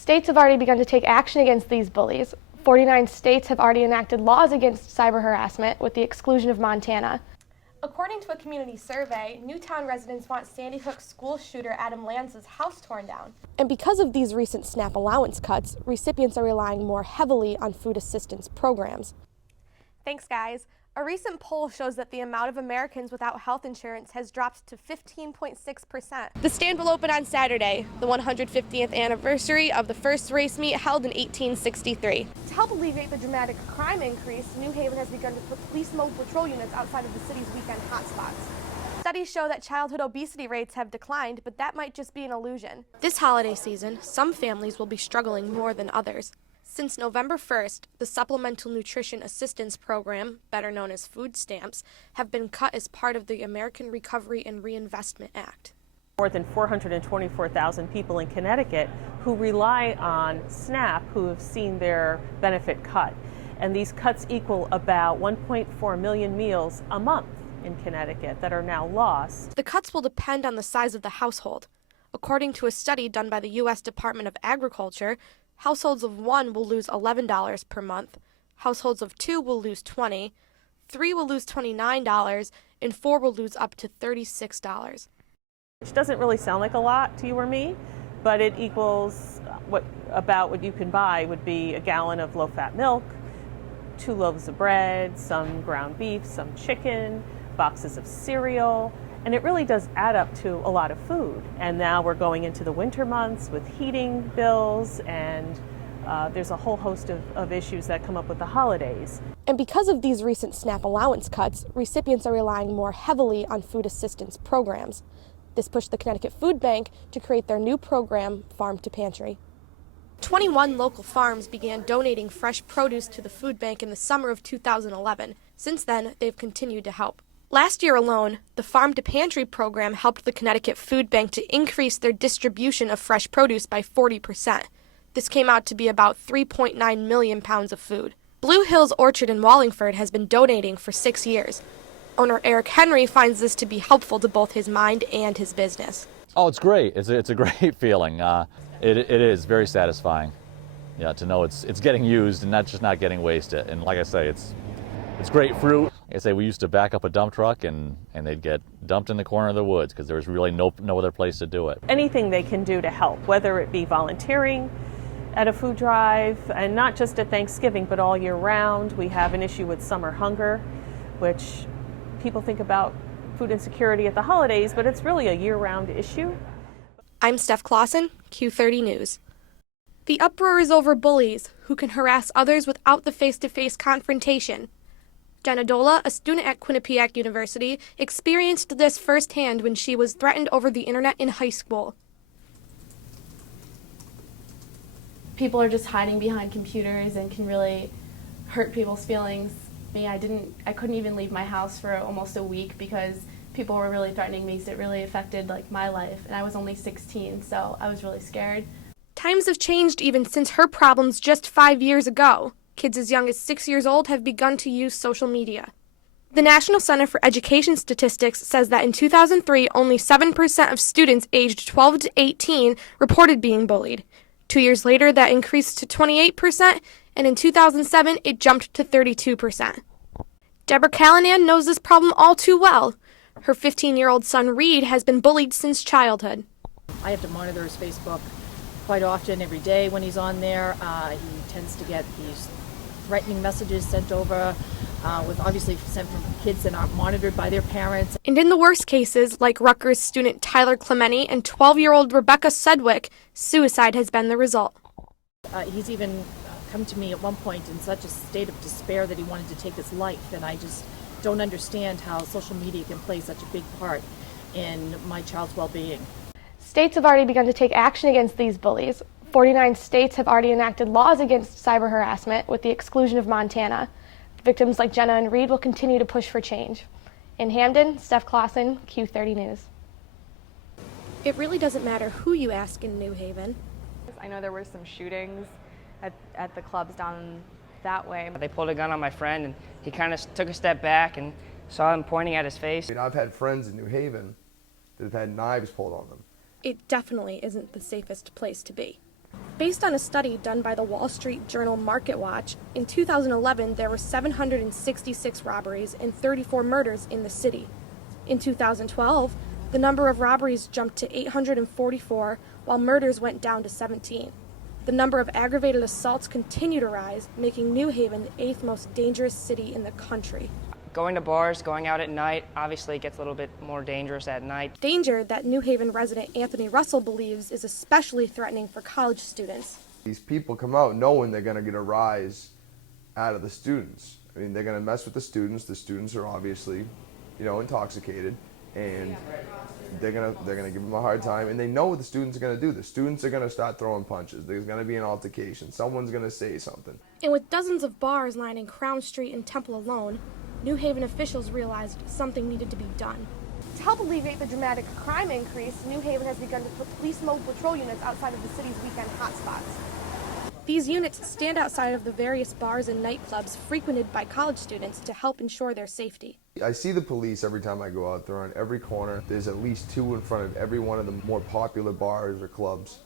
States have already begun to take action against these bullies. 49 states have already enacted laws against cyber harassment, with the exclusion of Montana. According to a community survey, Newtown residents want Sandy Hook school shooter Adam Lanza's house torn down. And because of these recent SNAP allowance cuts, recipients are relying more heavily on food assistance programs. Thanks, guys. A recent poll shows that the amount of Americans without health insurance has dropped to 15.6%. The stand will open on Saturday, the 150th anniversary of the first race meet held in 1863. To help alleviate the dramatic crime increase, New Haven has begun to put police mobile patrol units outside of the city's weekend hotspots. Studies show that childhood obesity rates have declined, but that might just be an illusion. This holiday season, some families will be struggling more than others. Since November 1st, the Supplemental Nutrition Assistance Program, better known as food stamps, have been cut as part of the American Recovery and Reinvestment Act. More than 424,000 people in Connecticut who rely on SNAP who have seen their benefit cut. And these cuts equal about 1.4 million meals a month in Connecticut that are now lost. The cuts will depend on the size of the household. According to a study done by the U.S. Department of Agriculture, households of 1 will lose $11 per month, households of 2 will lose $20, 3 will lose $29, and 4 will lose up to $36. Which doesn't really sound like a lot to you or me, but it equals about what you can buy would be a gallon of low-fat milk, 2 loaves of bread, some ground beef, some chicken, boxes of cereal, and it really does add up to a lot of food. And now we're going into the winter months with heating bills, and there's a whole host of issues that come up with the holidays. And because of these recent SNAP allowance cuts, recipients are relying more heavily on food assistance programs. This pushed the Connecticut Food Bank to create their new program, Farm to Pantry. 21 local farms began donating fresh produce to the food bank in the summer of 2011. Since then, they've continued to help. Last year alone, the Farm to Pantry program helped the Connecticut Food Bank to increase their distribution of fresh produce by 40%. This came out to be about 3.9 million pounds of food. Blue Hills Orchard in Wallingford has been donating for 6 years. Owner Eric Henry finds this to be helpful to both his mind and his business. Oh, it's great. It's a great feeling. It is very satisfying. Yeah, to know it's getting used and not getting wasted. And like I say, it's great fruit. Like I say, we used to back up a dump truck and they'd get dumped in the corner of the woods because there was really no other place to do it. Anything they can do to help, whether it be volunteering at a food drive, and not just at Thanksgiving, but all year round. We have an issue with summer hunger, which people think about food insecurity at the holidays, but it's really a year-round issue. I'm Steph Klausen, Q30 News. The uproar is over bullies who can harass others without the face-to-face confrontation. Jenna Dola, a student at Quinnipiac University, experienced this firsthand when she was threatened over the internet in high school. People are just hiding behind computers and can really hurt people's feelings. I couldn't even leave my house for almost a week because people were really threatening me, so it really affected my life. And I was only 16, so I was really scared. Times have changed even since her problems just 5 years ago. Kids as young as 6 years old have begun to use social media. The National Center for Education Statistics says that in 2003, only 7% of students aged 12 to 18 reported being bullied. 2 years later, that increased to 28%, and in 2007, it jumped to 32%. Deborah Callanan knows this problem all too well. Her 15-year-old son, Reed, has been bullied since childhood. I have to monitor his Facebook quite often, every day when he's on there. He tends to get these threatening messages sent over, with obviously sent from kids that aren't monitored by their parents. And in the worst cases, like Rutgers student Tyler Clementi and 12-year-old Rebecca Sedgwick, suicide has been the result. He's even come to me at one point in such a state of despair that he wanted to take his life, and I just don't understand how social media can play such a big part in my child's well-being. States have already begun to take action against these bullies. 49 states have already enacted laws against cyber harassment, with the exclusion of Montana. Victims like Jenna and Reed will continue to push for change. In Hamden, Steph Klausen, Q30 News. It really doesn't matter who you ask in New Haven. I know there were some shootings at the clubs down that way. They pulled a gun on my friend, and he kind of took a step back and saw him pointing at his face. I've had friends in New Haven that have had knives pulled on them. It definitely isn't the safest place to be. Based on a study done by the Wall Street Journal Market Watch, in 2011 there were 766 robberies and 34 murders in the city. In 2012, the number of robberies jumped to 844, while murders went down to 17. The number of aggravated assaults continue to rise, making New Haven the 8th most dangerous city in the country. Going to bars, going out at night, obviously it gets a little bit more dangerous at night. Danger that New Haven resident Anthony Russell believes is especially threatening for college students. These people come out knowing they're going to get a rise out of the students. I mean, they're going to mess with the students. The students are obviously, intoxicated, and they're gonna give them a hard time, and they know what the students are gonna do. The students are gonna start throwing punches. There's gonna be an altercation. Someone's gonna say something. And with dozens of bars lining Crown Street and Temple alone, New Haven officials realized something needed to be done. To help alleviate the dramatic crime increase, New Haven has begun to put police mobile patrol units outside of the city's weekend hotspots. These units stand outside of the various bars and nightclubs frequented by college students to help ensure their safety. I see the police every time I go out. They're on every corner. There's at least 2 in front of every one of the more popular bars or clubs.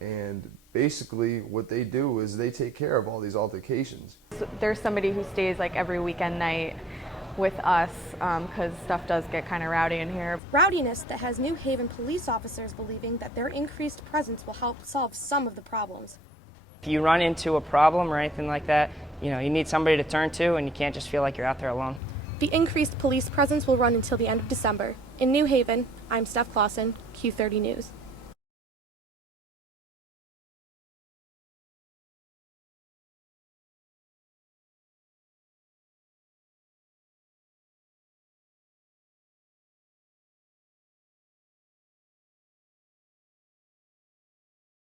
And basically what they do is they take care of all these altercations. So there's somebody who stays like every weekend night with us because stuff does get kind of rowdy in here. Rowdiness that has New Haven police officers believing that their increased presence will help solve some of the problems. If you run into a problem or anything like that, you need somebody to turn to, and you can't just feel like you're out there alone. The increased police presence will run until the end of December. In New Haven, I'm Steph Klausen, Q30 News.